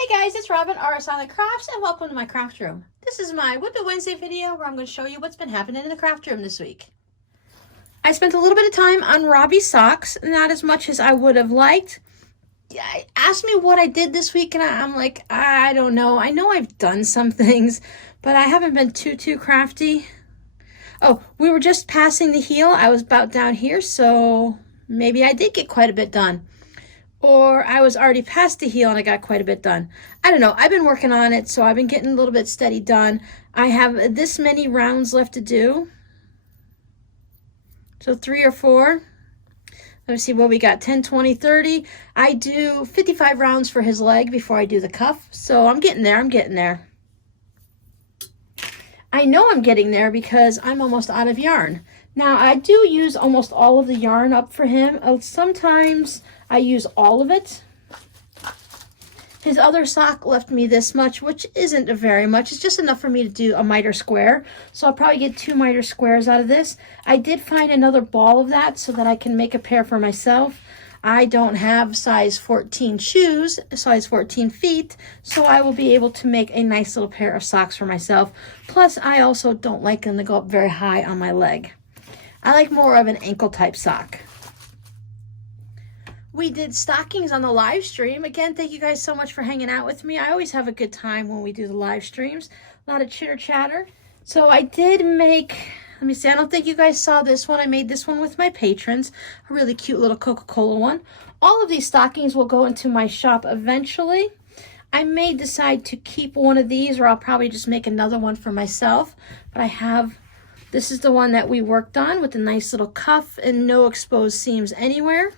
Hey guys, it's Robin, RsIslandCrafts, and welcome to my craft room. This is my WiP Wednesday video where I'm going to show you what's been happening in the craft room this week. I spent a little bit of time on Robbie's socks, not as much as I would have liked. Asked me what I did this week, and I'm like, I don't know. I know I've done some things, but I haven't been too crafty. Oh, we were just passing the heel. I was about down here, so maybe I did get quite a bit done. Or I was already past the heel and I got quite a bit done. I don't know. I've been working on it, so I've been getting a little bit steady done. I have this many rounds left to do. So 3 or 4. Let me see what we got. 10, 20, 30. I do 55 rounds for his leg before I do the cuff. So I'm getting there. I'm getting there. I know I'm getting there because I'm almost out of yarn. Now, I do use almost all of the yarn up for him. Sometimes I use all of it. His other sock left me this much, which isn't very much. It's just enough for me to do a miter square. So I'll probably get 2 miter squares out of this. I did find another ball of that so that I can make a pair for myself. I don't have size 14 shoes, size 14 feet, so I will be able to make a nice little pair of socks for myself. Plus, I also don't like them to go up very high on my leg. I like more of an ankle type sock. We did stockings on the live stream. Again, thank you guys so much for hanging out with me. I always have a good time when we do the live streams. A lot of chitter chatter. So I did make, let me see, I don't think you guys saw this one. I made this one with my patrons. A really cute little Coca-Cola one. All of these stockings will go into my shop eventually. I may decide to keep one of these, or I'll probably just make another one for myself. But I have, this is the one that we worked on with a nice little cuff and no exposed seams anywhere.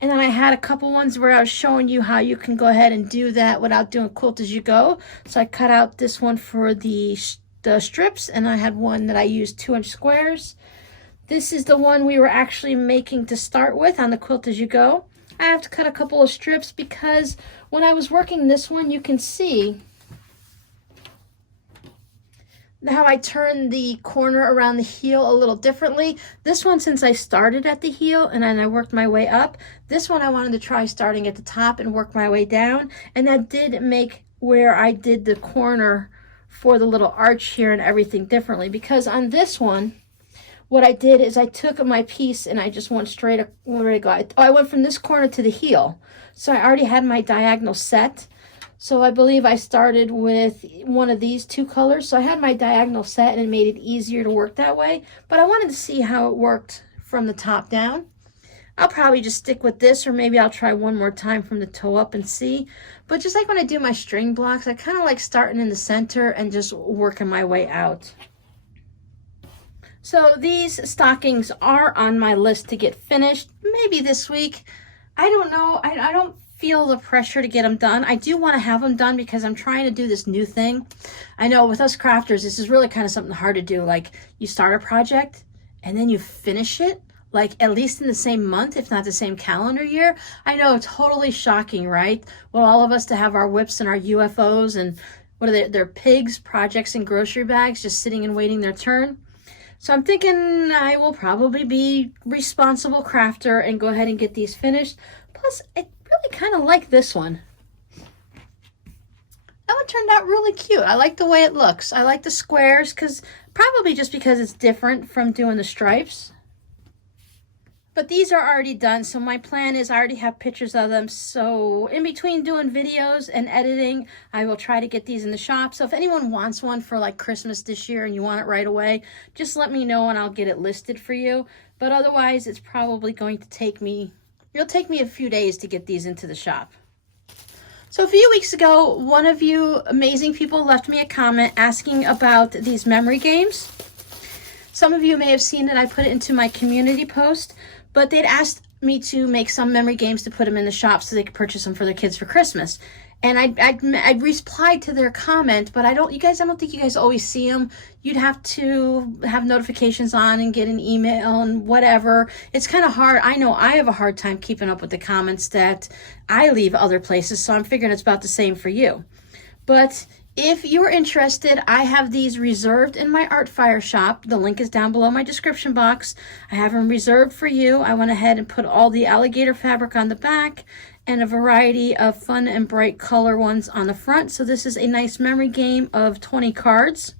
And then I had a couple ones where I was showing you how you can go ahead and do that without doing quilt as you go. So I cut out this one for the strips, and I had one that I used 2-inch squares. This is the one we were actually making to start with on the quilt as you go. I have to cut a couple of strips because when I was working this one, you can see how I turn the corner around the heel a little differently. This one, since I started at the heel and then I worked my way up, this one I wanted to try starting at the top and work my way down. And that did make where I did the corner for the little arch here and everything differently. Because on this one, what I did is I took my piece and I just went straight up. Where did I go? I went from this corner to the heel. So I already had my diagonal set. So I believe I started with one of these 2 colors. So I had my diagonal set and it made it easier to work that way. But I wanted to see how it worked from the top down. I'll probably just stick with this, or maybe I'll try one more time from the toe up and see. But just like when I do my string blocks, I kind of like starting in the center and just working my way out. So these stockings are on my list to get finished, maybe this week. I don't know. I don't feel the pressure to get them done. I do want to have them done because I'm trying to do this new thing. I know with us crafters, this is really kind of something hard to do. Like, you start a project and then you finish it, like at least in the same month, if not the same calendar year. I know, totally shocking, right? Well, all of us to have our WiPs and our UFOs and what are they? They're pigs, projects, and grocery bags just sitting and waiting their turn. So I'm thinking I will probably be responsible crafter and go ahead and get these finished. Plus, I really kind of like this one. That one turned out really cute. I like the way it looks. I like the squares, probably just because it's different from doing the stripes. But these are already done, so my plan is I already have pictures of them. So in between doing videos and editing, I will try to get these in the shop. So if anyone wants one for like Christmas this year and you want it right away, just let me know and I'll get it listed for you. But otherwise, it's probably going to take me, it'll take me a few days to get these into the shop. So a few weeks ago, one of you amazing people left me a comment asking about these memory games. Some of you may have seen it. I put it into my community post. But they'd asked me to make some memory games to put them in the shop so they could purchase them for their kids for Christmas. And I replied to their comment, but I don't think you guys always see them. You'd have to have notifications on and get an email and whatever. It's kind of hard. I know I have a hard time keeping up with the comments that I leave other places, so I'm figuring it's about the same for you. But if you're interested, I have these reserved in my Art Fire shop. The link is down below my description box. I have them reserved for you. I went ahead and put all the alligator fabric on the back and a variety of fun and bright color ones on the front. So this is a nice memory game of 20 cards.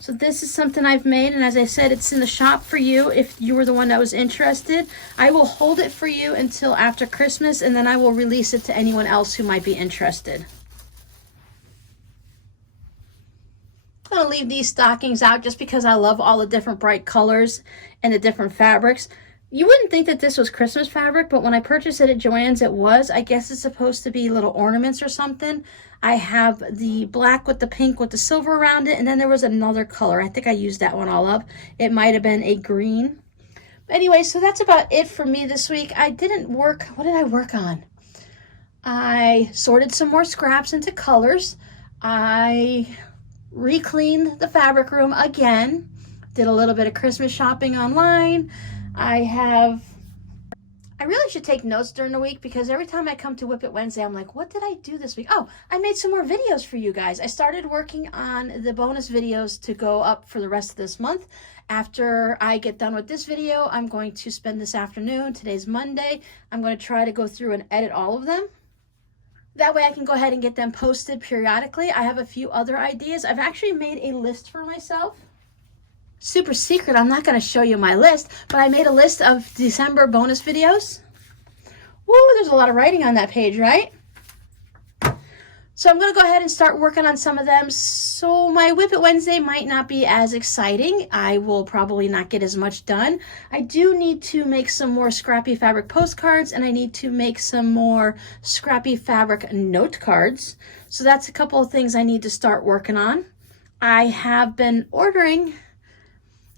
So this is something I've made, and as I said, it's in the shop for you if you were the one that was interested. I will hold it for you until after Christmas, and then I will release it to anyone else who might be interested. I'm going to leave these stockings out just because I love all the different bright colors and the different fabrics. You wouldn't think that this was Christmas fabric, but when I purchased it at Joann's, it was. I guess it's supposed to be little ornaments or something. I have the black with the pink with the silver around it, and then there was another color. I think I used that one all up. It might have been a green. But anyway, so that's about it for me this week. I didn't work. What did I work on? I sorted some more scraps into colors. I re-cleaned the fabric room again. Did a little bit of Christmas shopping online. I really should take notes during the week, because every time I come to WiP It Wednesday, I'm like, what did I do this week? Oh, I made some more videos for you guys. I started working on the bonus videos to go up for the rest of this month. After I get done with this video, I'm going to spend this afternoon, today's Monday, I'm going to try to go through and edit all of them. That way I can go ahead and get them posted periodically. I have a few other ideas. I've actually made a list for myself. Super secret, I'm not going to show you my list, but I made a list of December bonus videos. Woo, there's a lot of writing on that page, right? So I'm going to go ahead and start working on some of them. So my WiP It Wednesday might not be as exciting. I will probably not get as much done. I do need to make some more scrappy fabric postcards, and I need to make some more scrappy fabric note cards. So that's a couple of things I need to start working on. I have been ordering...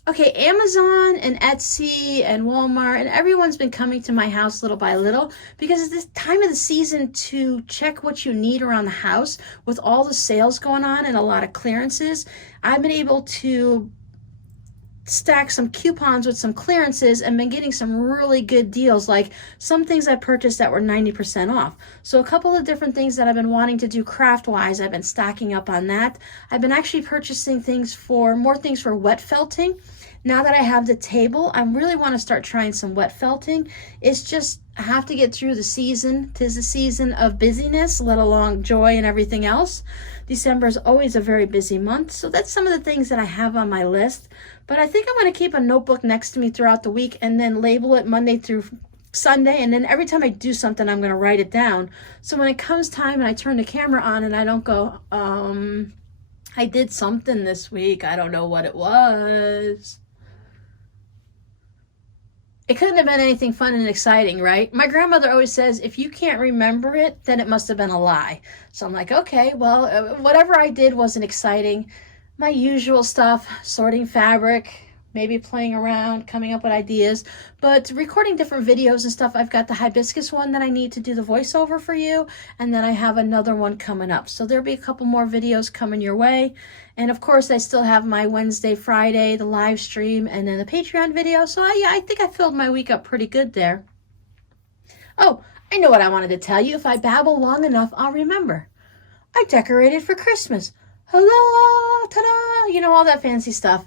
Okay, Amazon and Etsy and Walmart and everyone's been coming to my house little by little, because it's this time of the season to check what you need around the house with all the sales going on and a lot of clearances. I've been able to stack some coupons with some clearances and been getting some really good deals, like some things I purchased that were 90% off. So a couple of different things that I've been wanting to do craft wise, I've been stocking up on that. I've been actually purchasing more things for wet felting. Now that I have the table, I really want to start trying some wet felting. It's just, I have to get through the season. 'Tis the season of busyness, let alone joy and everything else. December is always a very busy month. So that's some of the things that I have on my list. But I think I'm going to keep a notebook next to me throughout the week and then label it Monday through Sunday. And then every time I do something, I'm going to write it down. So when it comes time and I turn the camera on and I don't go, I did something this week, I don't know what it was. It couldn't have been anything fun and exciting, right? My grandmother always says, if you can't remember it, then it must have been a lie. So I'm like, okay, well, whatever I did wasn't exciting. My usual stuff, sorting fabric, maybe playing around, coming up with ideas, but recording different videos and stuff. I've got the hibiscus one that I need to do the voiceover for you, and then I have another one coming up. So there'll be a couple more videos coming your way. And of course, I still have my Wednesday, Friday, the live stream, and then the Patreon video. So I think I filled my week up pretty good there. Oh, I know what I wanted to tell you. If I babble long enough, I'll remember. I decorated for Christmas. Hello, ta-da, you know, all that fancy stuff.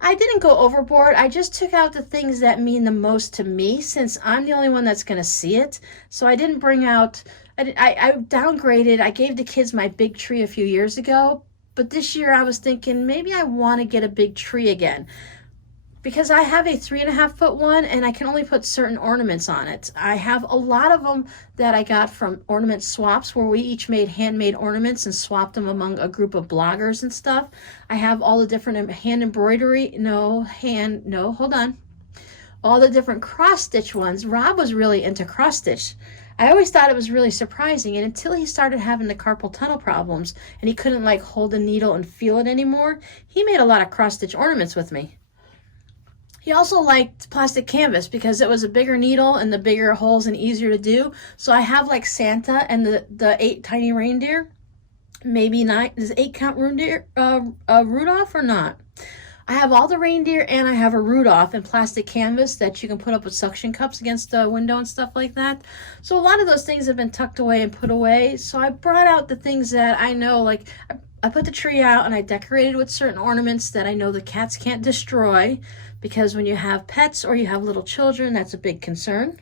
I didn't go overboard. I just took out the things that mean the most to me, since I'm the only one that's going to see it. So I didn't bring out, I downgraded. I gave the kids my big tree a few years ago, but this year I was thinking maybe I want to get a big tree again, because I have a 3.5-foot one and I can only put certain ornaments on it. I have a lot of them that I got from ornament swaps, where we each made handmade ornaments and swapped them among a group of bloggers and stuff. I have all the different hand embroidery, all the different cross stitch ones. Rob was really into cross stitch. I always thought it was really surprising, and until he started having the carpal tunnel problems and he couldn't like hold a needle and feel it anymore, he made a lot of cross stitch ornaments with me. He also liked plastic canvas because it was a bigger needle and the bigger holes and easier to do. So I have like Santa and the 8 tiny reindeer. Maybe 9. Does 8 count reindeer, Rudolph or not? I have all the reindeer and I have a Rudolph in plastic canvas that you can put up with suction cups against the window and stuff like that. So a lot of those things have been tucked away and put away. So I brought out the things that I know, like I put the tree out and I decorated with certain ornaments that I know the cats can't destroy, because when you have pets or you have little children, that's a big concern.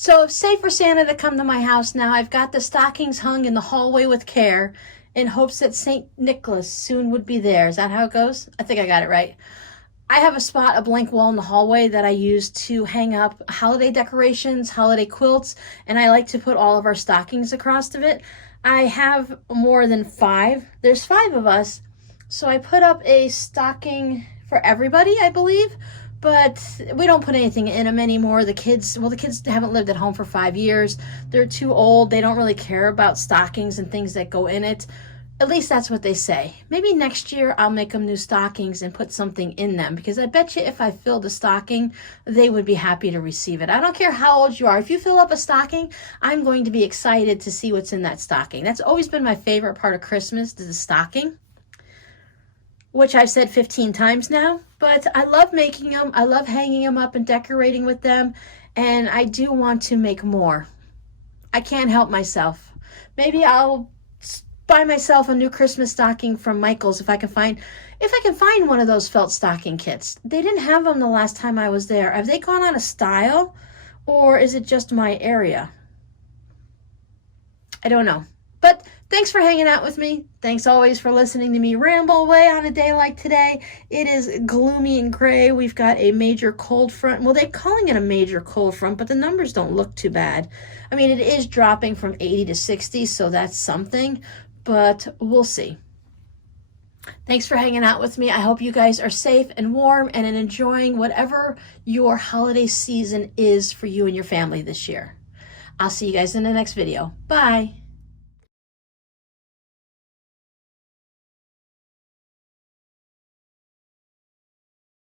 So say for Santa to come to my house now, I've got the stockings hung in the hallway with care in hopes that St. Nicholas soon would be there. Is that how it goes? I think I got it right. I have a blank wall in the hallway that I use to hang up holiday decorations, holiday quilts, and I like to put all of our stockings across of it. I have more than 5. There's 5 of us, so I put up a stocking for everybody, I believe, but we don't put anything in them anymore. The kids haven't lived at home for 5 years. They're too old. They don't really care about stockings and things that go in it. At least that's what they say. Maybe next year I'll make them new stockings and put something in them, because I bet you if I filled a stocking, they would be happy to receive it. I don't care how old you are. If you fill up a stocking, I'm going to be excited to see what's in that stocking. That's always been my favorite part of Christmas, is the stocking, which I've said 15 times now. But I love making them. I love hanging them up and decorating with them. And I do want to make more. I can't help myself. Maybe I'll buy myself a new Christmas stocking from Michael's if I can find one of those felt stocking kits. They didn't have them the last time I was there. Have they gone out of style, or is it just my area? I don't know. But thanks for hanging out with me. Thanks always for listening to me ramble away on a day like today. It is gloomy and gray. We've got a major cold front. Well, they're calling it a major cold front, but the numbers don't look too bad. I mean, it is dropping from 80 to 60, so that's something, but we'll see. Thanks for hanging out with me. I hope you guys are safe and warm and enjoying whatever your holiday season is for you and your family this year. I'll see you guys in the next video. Bye.